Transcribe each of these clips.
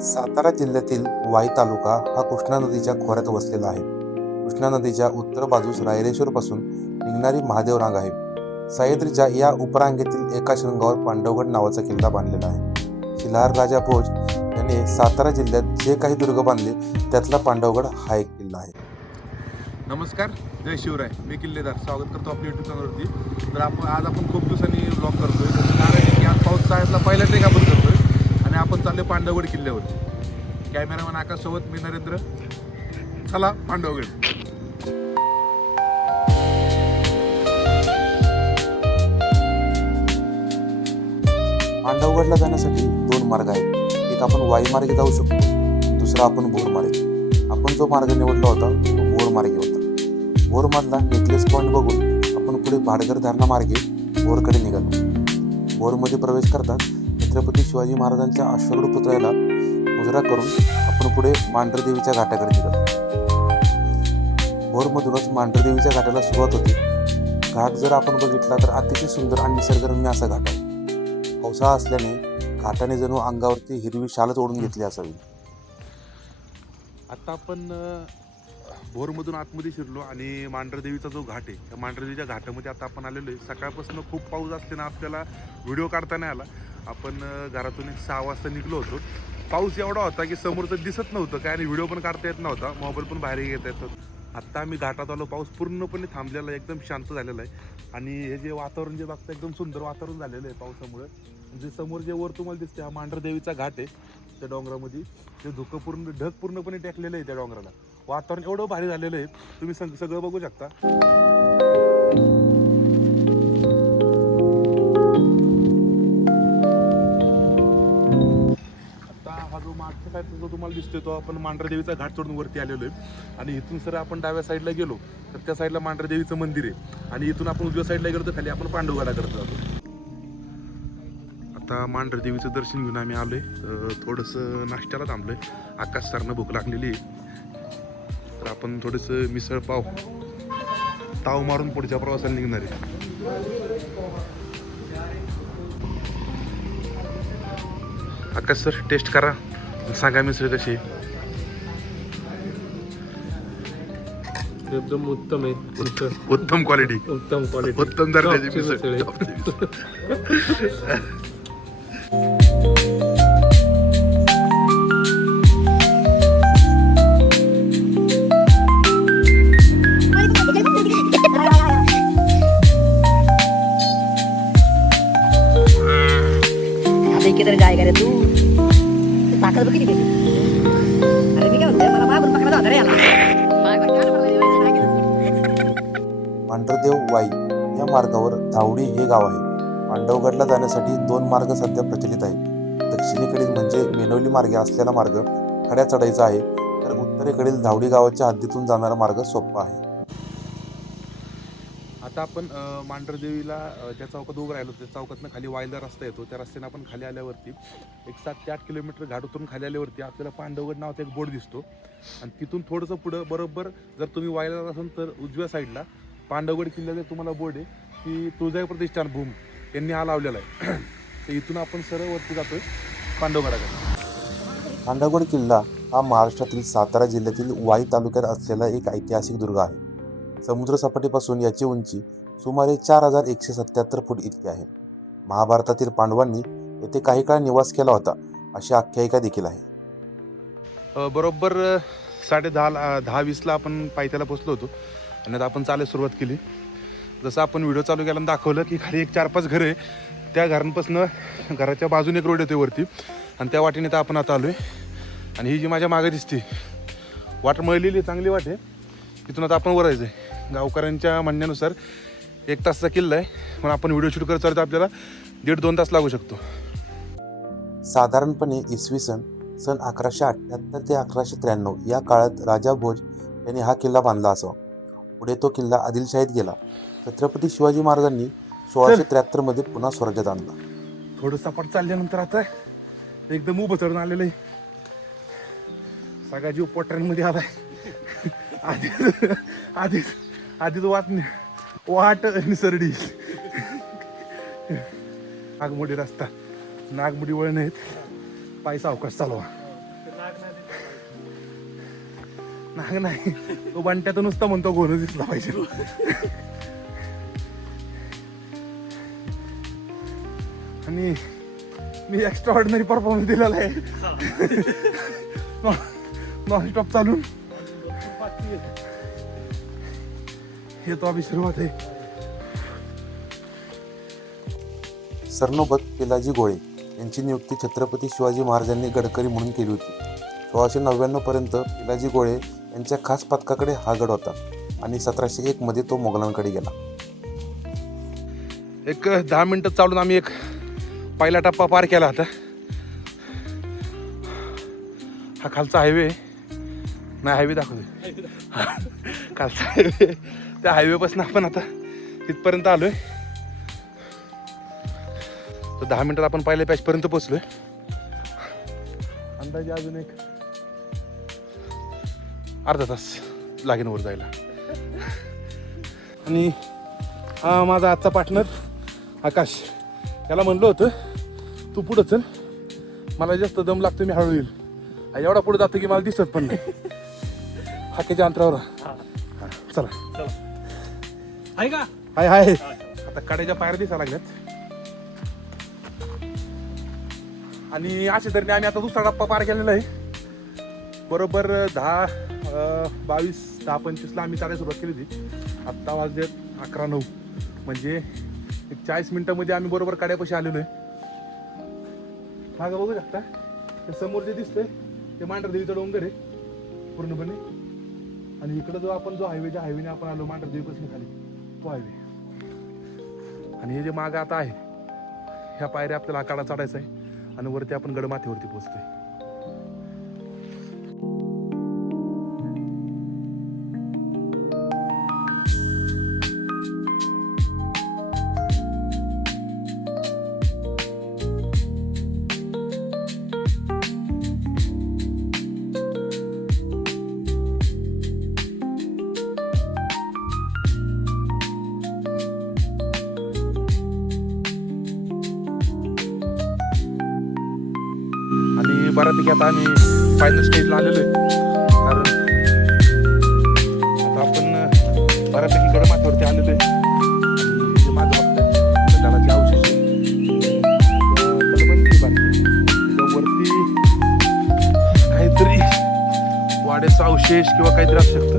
सातारा जिल्ह्यातील वाई तालुका हा कृष्णा नदीच्या खोऱ्यात वसलेला आहे. कृष्णा नदीच्या उत्तर बाजूस रायरेश्वर पासून निघणारी महादेव रांग आहे. सह्याद्रीच्या या उपरांगेतील एका शृंगावर पांडवगड नावाचा किल्ला बांधलेला आहे. शिलाहार राजा भोज याने सातारा जिल्ह्यात जे काही दुर्ग बांधले त्यातला पांडवगड हा एक किल्ला आहे. नमस्कार, जय शिवराय. मी किल्लेदार स्वागत करतो आपल्या यूट्यूब चॅनलवरती. तर आज आपण खूप दिवसांनी ब्लॉग करतोय. कारण आहे की आज पाऊस चाळ्यातला पहिला ट्रेक आपण करतोय आणि आपण चाललोय पांडवगड किल्ल्यावर. कॅमेरामॅन आकाश सोबत मी नरेंद्र. चला पांडवगड. पांडवगडला जाण्यासाठी दोन मार्ग आहेत. एक आपण वाई मार्गे जाऊ शकतो, दुसरा आपण भोर मार्गे. आपण जो मार्ग निवडला होता तो भोर मार्गे होता. भोर मधला नेकलेस पॉइंट बघून आपण पुढे भाटघर धरणा मार्गे भोरकडे निघालो. भोरमध्ये प्रवेश करतात छत्रपती शिवाजी महाराजांच्या अश्वारूढ पुतळ्याला मुजरा करून आपण पुढे मांढरदेवीच्या घाटाकडे निघालो. भोरमधूनच मांढरदेवीच्या घाटाला सुरुवात होते. घाट जर आपण बघितला तर अतिशय सुंदर आणि निसर्गरम्य असा घाट आहे. पावसाळा असल्याने घाटाने जणू अंगावरती हिरवी शालच ओढून घेतली असावी. आता आपण भोरमधून आतमध्ये शिरलो आणि मांढरदेवीचा जो घाट आहे त्या मांढरदेवीच्या घाटामध्ये आता आपण आलेलो आहे. सकाळपासून खूप पाऊस असल्यानं आपल्याला व्हिडिओ काढता नाही आला. आपण घरातून 6 वाजता निघलो होतो. पाऊस एवढा होता की समोरचं दिसत नव्हतं काय आणि व्हिडिओ पण काढता येत नव्हता. मोबाईल पण बाहेर घेता येत नव्हतं. आत्ता आम्ही घाटात आलो. पाऊस पूर्णपणे थांबलेला आहे, एकदम शांत झालेला आहे आणि हे जे वातावरण जे बघता एकदम सुंदर वातावरण झालेलं आहे पावसामुळे. जे समोर जे वर तुम्हाला दिसते हा मांढरदेवीचा घाट आहे. त्या डोंगरामध्ये ते धुकं पूर्ण ढग पूर्णपणे टेकलेलं आहे. त्या डोंगराला वातावरण एवढं भारी झालेलं आहे, तुम्ही सगळं बघू शकता. आता हा जो मागच्या साईडचा जो तुम्हाला दिसतोय तो आपण मांढरदेवीचा घाट चढून वरती आलेलो आहे आणि इथून सर आपण डाव्या साईडला गेलो तर त्या साईडला मांढरदेवीचं मंदिर आहे आणि इथून आपण उजव्या साईडला गेलो तर खाली आपण पांडवगडाकडे जातो. आता मांढरदेवीचं दर्शन घेऊन आम्ही आलोय. थोडंसं नाश्त्याला थांबलोय. आकाश सरनं भूक लागलेली आहे तर आपण थोडंसं मिसळ पाव ताव मारून पुढच्या प्रवासाला निघणार आहे. आकाश सर टेस्ट करा, सांगा मिसळ कशी आहे. एकदम उत्तम आहे. उत्तम क्वालिटी, उत्तम क्वालिटी, उत्तम दर्जाची मिसळ. किधर जाएगा रे तू? ताकद बघितली त्याची. अरे मी काय म्हणते, मला मागून पकडा होता रे याला. मांढरदेव वाई या मार्गावर धावडी हे गाव आहे. पांडवगडला जाण्यासाठी दोन मार्ग सध्या प्रचलित आहेत. दक्षिणेकडील म्हणजे मेनवली मार्गे असलेला मार्ग खड्या चढायचा आहे, तर उत्तरेकडील धावडी गावाच्या हद्दीतून जाणारा मार्ग सोपा आहे. आता आपण मांढरदेवीला ज्या चौकात उभं राहिलो त्या चौकातनं खाली वायला रस्ता येतो. त्या रस्त्याने आपण खाली आल्यावरती एक 7 ते 8 किलोमीटर घाट उतरून खाली आल्यावरती आपल्याला पांडवगड नावाचा एक बोर्ड दिसतो आणि तिथून थोडंसं पुढं बरोबर जर तुम्ही वायला जात असाल तर उजव्या साईडला पांडवगड किल्ल्याचा तुम्हाला बोर्ड आहे की तुळजाई प्रतिष्ठान भूम यांनी हा लावलेला आहे. तर इथून आपण सरळ वरती जातोय पांडवगडाकडे. पांडवगड किल्ला हा महाराष्ट्रातील सातारा जिल्ह्यातील वाई तालुक्यात असलेला एक ऐतिहासिक दुर्ग आहे. समुद्र सपाटीपासून याची उंची सुमारे 4177 फूट इतकी आहे. महाभारतातील पांडवांनी येथे काही काळ निवास केला होता अशी आख्यायिका देखील आहे. बरोबर 10:30-10:20 आपण पायथ्याला पोचलो होतो आणि आता आपण चालायला सुरुवात केली. जसं आपण व्हिडिओ चालू केला दाखवलं की खाली एक 4-5 घरं आहे. त्या घरांपासून घराच्या बाजूने एक रोड येतो वरती आणि त्या वाटेने तर आपण आता आलो आहे. आणि ही जी माझ्या मागे दिसते वाट मळलेली चांगली वाट आहे. तिथून आता आपण वर जायचं आहे. गावकऱ्यांच्या म्हणण्यानुसार 1 तासाचा किल्ला आहे, पण आपण व्हिडिओ शूट करत चालतो आपल्याला 1.5-2 तास लागू शकतो. साधारणपणे इसवी सन 1178 ते 1193 या काळात राजा भोज यांनी हा किल्ला बांधला असावा. पुढे तो किल्ला आदिलशाहीत गेला. छत्रपती शिवाजी महाराजांनी 1673 मध्ये पुन्हा स्वराज्यात आणला. थोडं सपाट चालल्यानंतर आता एकदम उभं चढून आलेलं आहे. सगळा जीव पोटऱ्यांमध्ये आलाय. आधीच वाट निसरडी. नागमोडी रस्ता, नागमोडी वळण आहेत. पाय सावकाश चालवा. नाग नाही, तो बंट्यात नुसता म्हणतो घोर दिसला पाहिजे. आणि मी एक्स्ट्रा ऑर्डिनरी परफॉर्मन्स दिलेला आहे. नॉन स्टॉप चालून हे तो अभि सुरुवात आहे. सरनोबत पिलाजी गोळे यांची नियुक्ती छत्रपती शिवाजी महाराजांनी गडकरी म्हणून केली होती. 1699 पर्यंत पिलाजी गोळे यांच्या खास पथकाकडे हा गड होता आणि 1701 मध्ये तो मोगलांकडे गेला. एक 10 मिनिटं चालून आम्ही एक पहिला टप्पा पार केला होता. हा खालचा हायवे नाही, हायवे दाखवतो. खालचा हायवे, त्या हायवेपासून आपण आता तिथपर्यंत आलोय. तर 10 मिनिटात आपण पहिल्या पॅचपर्यंत पोहोचलोय. अंदाजे अजून एक अर्धा तास लागेल वर जायला. आणि हा माझा आजचा पार्टनर आकाश. त्याला म्हणलं होतं तू पुढं चल, मला जास्त दम लागतो, मी हळू येईल. एवढा पुढे जातो की मला दिसत पण नाही. हाकेच्या अंतरावर. चला आहे का? हाय हाय. आता कड्याच्या पायऱ्या दिसायला लागल्यात. आणि अशा तऱ्हेने आम्ही आता दुसरा टप्पा पार केलेला आहे. बरोबर 10:22-10:25 आम्ही चालायला सुरुवात केली होती. आत्ता वाजले 11:09. म्हणजे एक 40 मिनिटामध्ये आम्ही बरोबर कड्यापाशी आलेलो आहे. मागं बघू शकता, ते समोर जे दिसतंय ते मांढरदेवीचा डोंगर आहे पूर्णपणे. आणि इकडं जो आपण जो हायवे, ज्या हायवेने आपण आलो मांढरदेवीपासून खाली, तो हायवे. आणि हे जे मागं आता आहे, ह्या पायऱ्या आपल्याला आकाडा चढायचा आहे आणि वरती आपण गडमाथ्यावरती पोहोचतोय. आणि बऱ्यापैकी आता आम्ही फायनल स्टेजला आलेलो आहे. कारण आता आपण बऱ्यापैकी गडमाथ्यावरती आलेलो आहे. आणि जे माझं बघतंय त्याला अवशेष वरती काहीतरी वाड्याचा अवशेष किंवा काहीतरी असू शकतं.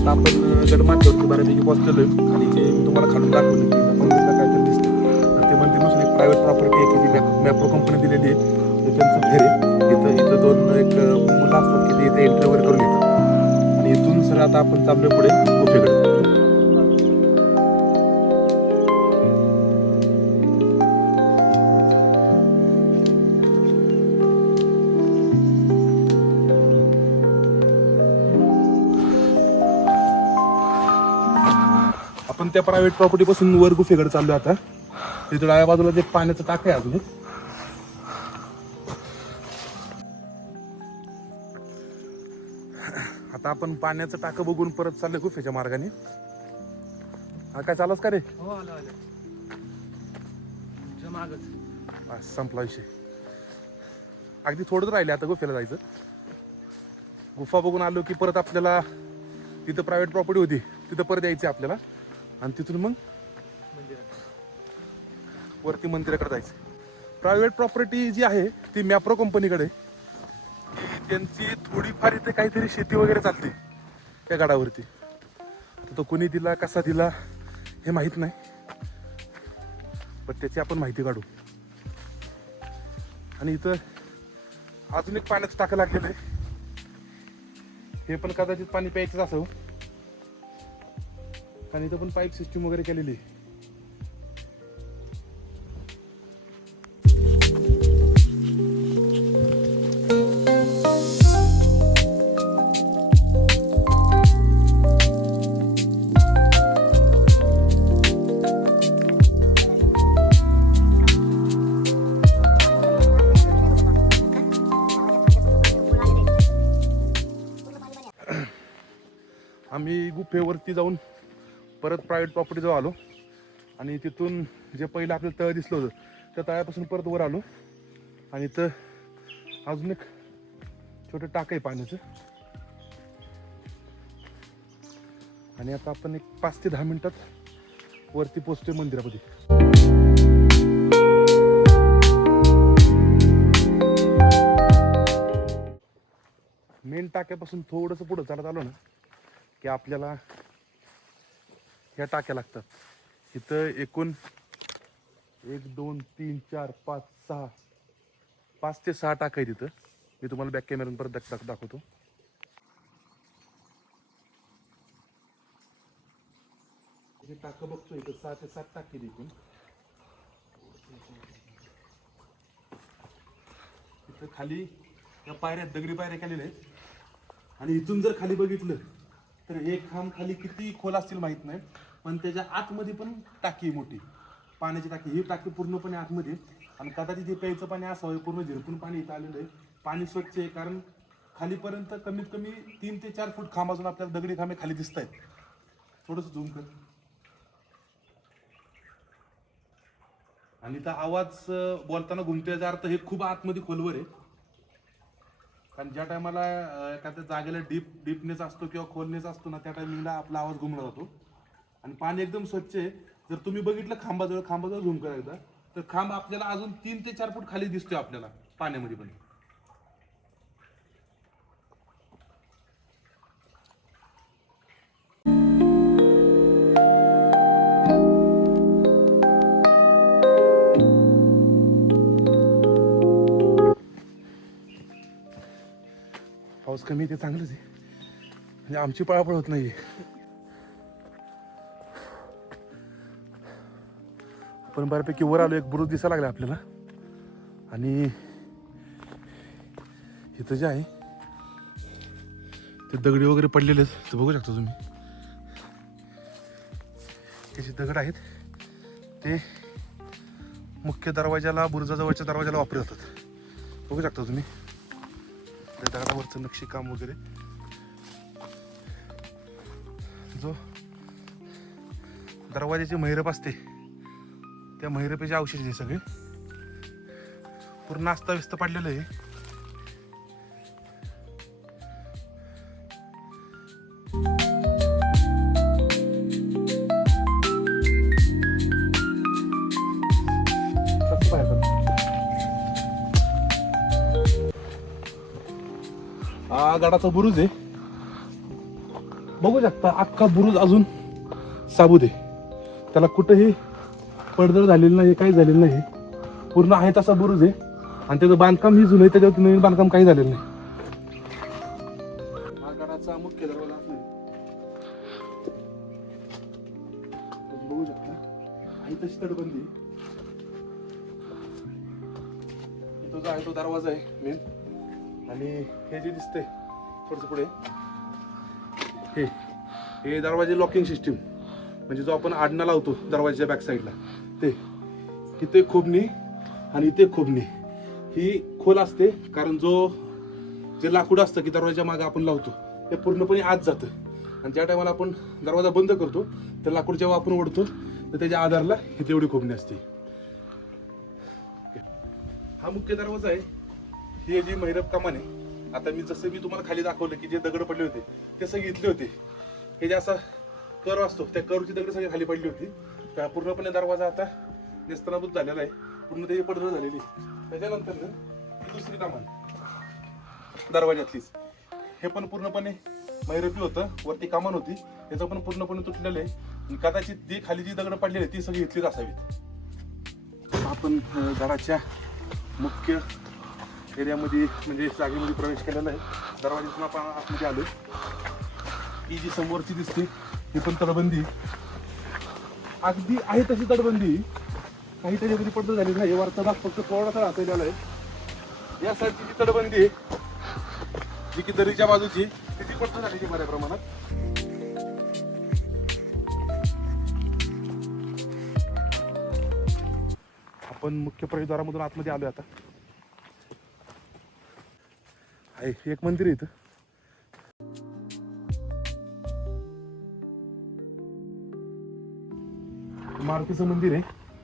आता आपण गडमाथ्यावरती बऱ्यापैकी पोहोचलेलो आहे. आणि जे मी तुम्हाला खालून दाखवलं की मंदिरला काहीतरी दिसतं, तर ते मंदिर एक प्रायव्हेट प्रॉपर्टी आहे की जी मॅप्रो कंपनी दिलेली आहे. त्यांचं घर आहे. इथं दोन एक मुलं असतात की ते इथे एंट्री वगैरे करून घेतात. आणि इथून सर आता आपण चाललोय पुढे गुफेकडे. आपण त्या प्रायव्हेट प्रॉपर्टी पासून वर गुफेकडे चाललोय आता. तिथे डाव्या बाजूला एक पाण्याचं टाक आहे अजून. आता आपण पाण्याचं टाकं बघून परत चाललोय गुफेच्या मार्गाने. हा काय चालस का रे? हो, आलं आलं. मागच बस संपला विषय. अगदी थोडंच राहिले आता गुफेला जायचं. गुफा बघून आलो की परत आपल्याला तिथं प्रायव्हेट प्रॉपर्टी होती, तिथं परत यायचं आपल्याला. आणि तिथून मग वरती मंदिराकडे जायचं. प्रायव्हेट प्रॉपर्टी जी आहे ती मॅप्रो कंपनीकडे. की त्यांची थोडीफार इथे काहीतरी शेती वगैरे चालते त्या गडावरती. तर तो कोणी दिला, कसा दिला हे माहीत नाही, पण त्याची आपण माहिती काढू. आणि इथं अजून एक पाण्याचं टाकं लागलेलं आहे. हे पण कदाचित पाणी प्यायचंच असावं, कारण इथं पण पाईप सिस्टीम वगैरे केलेली आहे. आम्ही गुफेवरती जाऊन परत प्रायव्हेट प्रॉपर्टी जवळ आलो. आणि तिथून जे पहिलं आपल्याला तळ दिसलं होतं त्या तळ्यापासून परत वर आलो. आणि इथं अजून एक छोटं टाक आहे पाण्याचं. आणि आता आपण एक 5 ते 10 मिनिटात वरती पोहोचतोय मंदिरामध्ये. मेन टाक्यापासून थोडंसं पुढं चालत आलो ना की आपल्याला ह्या टाक्या लागतात. इथं एकूण 1 2 3 4 5 6 5 ते 6 टाक आहे तिथं. मी तुम्हाला बॅक कॅमेऱ्यावर परत दाखवतो. हे टाकं बघतो इथं 6 ते 7 टाकी देखील. इथं खाली या पायऱ्या दगडी पायऱ्या केलेल्या आहेत. आणि इथून जर खाली बघितलं तर हे खांब खाली किती खोल असतील माहित नाही, पण त्याच्या आतमध्ये पण टाकी आहे मोठी पाण्याची टाकी. ही टाकी पूर्णपणे आतमध्ये आणि कदाचित हे प्यायचं पाणी असावं. पूर्ण झिरपून पाणी इथं आलेलं आहे. पाणी स्वच्छ आहे कारण खालीपर्यंत कमीत कमी 3 ते 4 फूट खांब असून आपल्याला दगडी खांबे खाली दिसत आहेत. थोडंसं झूम कर. आणि इथं आवाज बोलताना घुमतो याचा अर्थ हे खूप आतमध्ये खोलवर आहे. कारण ज्या टायमाला एखाद्या जागेला डीपनेस असतो किंवा खोलनेस असतो ना त्या टायमिंगला आपला आवाज घुमला जातो. आणि पाणी एकदम स्वच्छ आहे. जर तुम्ही बघितलं खांबाजवळ झूम करा एकदा तर खांब आपल्याला अजून 3 ते 4 फूट खाली दिसतोय आपल्याला पाण्यामध्ये पण. पाऊस कमी ते चांगलंच आहे म्हणजे आमची पळापळ होत नाहीये. पण बऱ्यापैकी वर आलो. एक बुरुज दिसायला लागला आपल्याला. आणि इथं जे आहे ते दगडी वगैरे पडलेले आहेत ते बघू शकता तुम्ही. हे जे दगड आहेत ते मुख्य दरवाजाला बुरुजाजवळच्या दरवाजाला वापरले जातात. बघू शकता तुम्ही त्या दगडावरचं नक्षीकाम वगैरे. जो दरवाजाची महिरप असते त्या महिरपेचे अवशेष हे सगळे पूर्ण अस्ताव्यस्त पडलेलं आहे. हा गडाचा बुरुज आहे. बघू शकता अख्खा बुरुज अजून साबूत आहे. त्याला कुठेही पडझड झालेली नाही, काही झालेलं नाही. पूर्ण आहे तसा बुरुज आहे. आणि त्याचं बांधकाम ही जुनं आहे. त्याच्यावरती नवीन बांधकाम काही झालेलं नाही. हा गडाचा मुख्य दरवाजा आहे. बघू शकता आहे तशी तटबंदी. इथं जो आहे तो दरवाजा आहे मेन. आणि हे जे दिसतंय थोडंसं पुढे हे दरवाजे लॉकिंग सिस्टीम म्हणजे जो आपण आडणा लावतो दरवाजाच्या बॅक साईडला ते. इथे खोबणी आणि इथे खोबणी ही खोल असते कारण जे लाकूड असतं की दरवाजाच्या मागे आपण लावतो ते पूर्णपणे आत जातं. आणि ज्या टायमाला आपण दरवाजा बंद करतो तर लाकूड जेव्हा आपण ओढतो तर त्याच्या आधारला ही तेवढी खोबणी असते. हा मुख्य दरवाजा आहे. ही जी महिरप कमान आहे. आता मी तुम्हाला खाली दाखवलं की जे दगड पडले होते ते सगळे इथले होते. हे जे असा कर्व असतो त्या कर्वची दगड सगळी खाली पडली होती. त्या पूर्णपणे दरवाजा आता नेस्तनाभूत झालेला आहे. पूर्ण त्याची पडझड झालेली. त्याच्यानंतर दुसरी कमान दरवाजातलीच हे पण पूर्णपणे महिरपी होतं. वरती कमान होती त्याचं पण पूर्णपणे तुटलेलं आहे. कदाचित ती खाली जी दगड पडलेली ती सगळी इथलीच असावीत. आपण गडाच्या मुख्य एरियामध्ये म्हणजे जागेमध्ये प्रवेश केलेला आहे. दरवाजातून आपण आतमध्ये आलो. ही जी समोरची दिसते ही पण तटबंदी अगदी आहे तशी तटबंदी. काही त्याच्यामध्ये पडझड झाली नाही. वरचा भाग फक्त थोडासा राहतेलेला आहे. या साईडची जी तटबंदी आहे जी की दरीच्या बाजूची तिची पडझड झालेली बऱ्या प्रमाणात. आपण मुख्य प्रवेशद्वारामधून आतमध्ये आलोय. आता आहे एक मंदिर आहे इथं. मारुतीचं मंदिर आहे.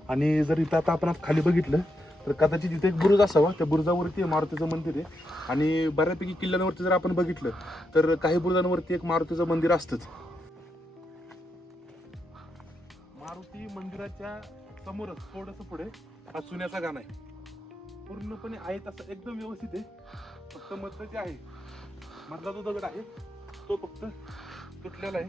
आणि जर इथं आता आपण खाली बघितलं तर कदाचित इथे एक बुरुज असावा. त्या बुरुजावरती मारुतीचं मंदिर आहे. आणि बऱ्यापैकी किल्ल्यांवरती जर आपण बघितलं तर काही बुरुजांवरती एक मारुतीचं मंदिर असतंच. मारुती मंदिराच्या समोरच थोडंसं पुढे हा चुन्याचा गाणा आहे. पूर्णपणे आहे तसं एकदम व्यवस्थित आहे. फक्त मधलं जे आहे मधला जो दगड आहे तो फक्त तुटलेला आहे.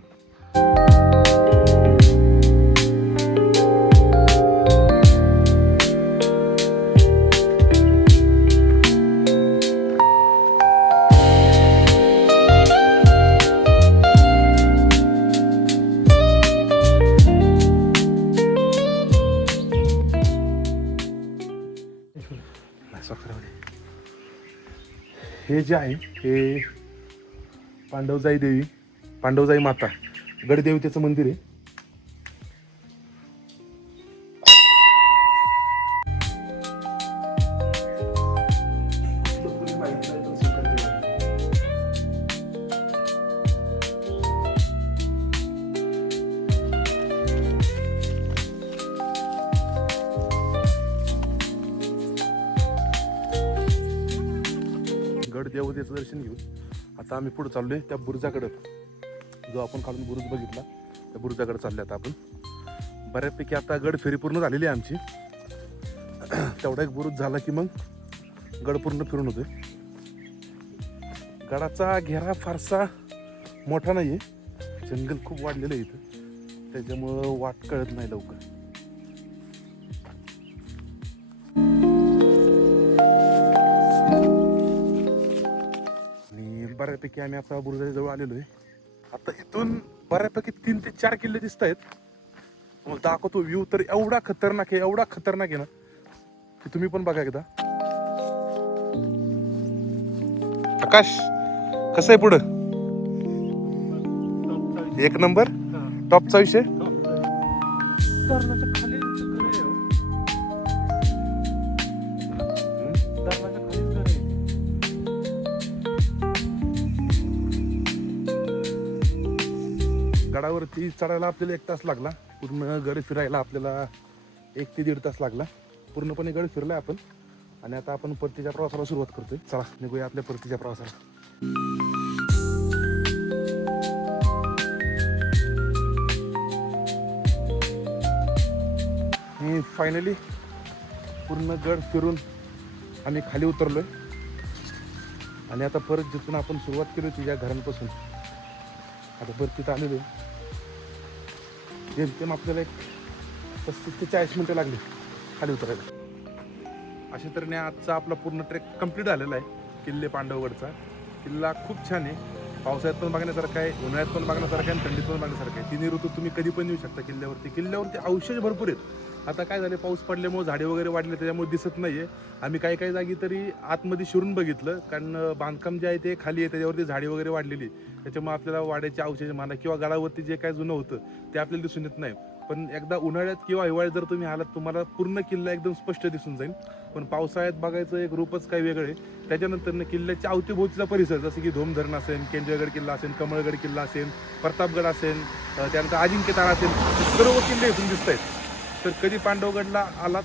हे जे आहे हे पांडवजाई देवी, पांडवजाई माता गडदेवतेचं मंदिर आहे. गडदेवतेचं दर्शन घेऊन आता आम्ही पुढे चाललोय त्या बुरुजाकडं. जो आपण खालून बुरुज बघितला त्या बुरुजाकडे चालले आता आपण. बऱ्यापैकी आता गड फेरी पूर्ण झालेली आहे आमची. तेवढा एक बुरुज झाला की मग गड पूर्ण फिरून होतोय. गडाचा घेरा फारसा मोठा नाहीये, जंगल खूप वाढलेलं आहे इथं, त्याच्यामुळं वाट कळत नाही लवकर. बऱ्यापैकी आम्ही आता बुरुजाच्या जवळ आलेलो आहे. आता इथून बऱ्यापैकी 3 ते 4 किल्ले दिसत आहेत. मग दाखवतो व्ह्यू तर एवढा खतरनाक आहे, एवढा खतरनाक आहे ना की तुम्ही पण बघा एकदा. आकाश कसं आहे पुढं? एक नंबर टॉपचा विषय. गडावरती चढायला आपल्याला 1 तास लागला. पूर्ण गड फिरायला आपल्याला 1 ते 1.5 तास लागला. पूर्णपणे गड फिरलाय आपण. आणि आता आपण परतीच्या प्रवासाला सुरुवात करतोय. चला निघूया आपल्या परतीच्या प्रवासाला. फायनली पूर्ण गड फिरून आम्ही खाली उतरलोय. आणि आता परत जिथून आपण सुरुवात केली होती ज्या घरांपासून आता परतीत आलेलो आहे. जेमतेम आपल्याला एक 35 ते 40 मिनिटं लागली खाली उतरायला. अशा तऱ्हेने आजचा आपला पूर्ण ट्रेक कंप्लीट झालेला आहे. किल्ले पांडवगडचा किल्ला खूप छान आहे. पावसाळ्यात पण बघण्यासारखं आहे, उन्हाळ्यात पण बघण्यासारखं आहे आणि थंडीत पण बघण्यासारखं आहे. तिन्ही ऋतू तुम्ही कधी पण येऊ शकता किल्ल्यावरती अवशेष भरपूर आहेत. आता काय झाले, पाऊस पडल्यामुळे झाडे वगैरे वाढले त्याच्यामुळे दिसत नाहीये. आम्ही काही जागी तरी आतमध्ये शिरून बघितलं, कारण बांधकाम जे आहे ते खाली आहे, त्याच्यावरती झाडे वगैरे वाढलेली, त्याच्यामुळे आपल्याला वाड्याचे अवशेष म्हणा किंवा गडावरती जे काय जुनं होतं ते आपल्याला दिसून येत नाही. पण एकदा उन्हाळ्यात किंवा हिवाळ्यात जर तुम्ही आलात तुम्हाला पूर्ण किल्ला एकदम स्पष्ट दिसून जाईल. पण पावसाळ्यात बघायचं एक रूपच काही वेगळं आहे. त्याच्यानंतर किल्ल्याच्या अवतीभोवतीचा परिसर जसं की धोम धरण असेल, केंद्रगड किल्ला असेल, कमळगड किल्ला असेल, प्रतापगड असेल, त्यानंतर अजिंक्यतारा असेल, सर्व किल्ले इथून दिसत आहेत. तर कधी पांडवगडला आलात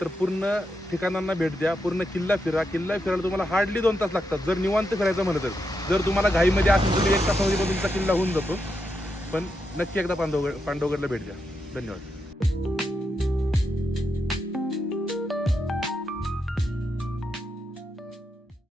तर पूर्ण ठिकाणांना भेट द्या, पूर्ण किल्ला फिरायला तुम्हाला हार्डली 2 तास लागतात जर निवांत फिरायचं म्हणलं तर. जर तुम्हाला घाईमध्ये असेल तुम्ही 1 तासामध्ये पण तुमचा किल्ला होऊन जातो. पण नक्की एकदा पांडवगडला भेट द्या. धन्यवाद.